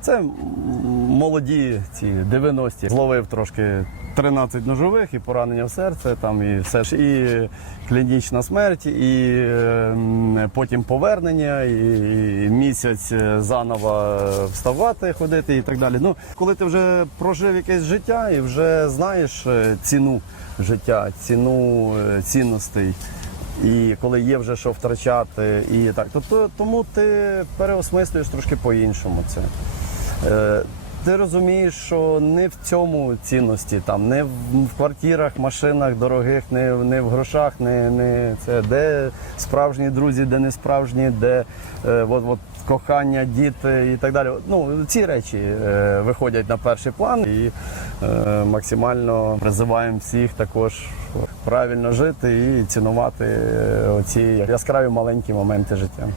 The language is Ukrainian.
Це молоді ці 90-ті. Зловив трошки 13 ножових і поранення в серце, там і все ж і клінічна смерть, і е, потім повернення, і, місяць е, заново вставати, ходити і так далі. Ну, коли ти вже прожив якесь життя і вже знаєш е, ціну життя, ціну цінностей. І коли є вже що втрачати, і так, то тому ти переосмислюєш трошки по-іншому це. Е, ти розумієш, що не в цьому цінності, там не в, квартирах, машинах дорогих, не, не в грошах, не, не це де справжні друзі, де не справжні, де е, от, от, кохання, діти і так далі. Ну ці речі е, виходять на перший план і е, максимально призиваємо всіх також правильно жити і цінувати е, оці яскраві маленькі моменти життя.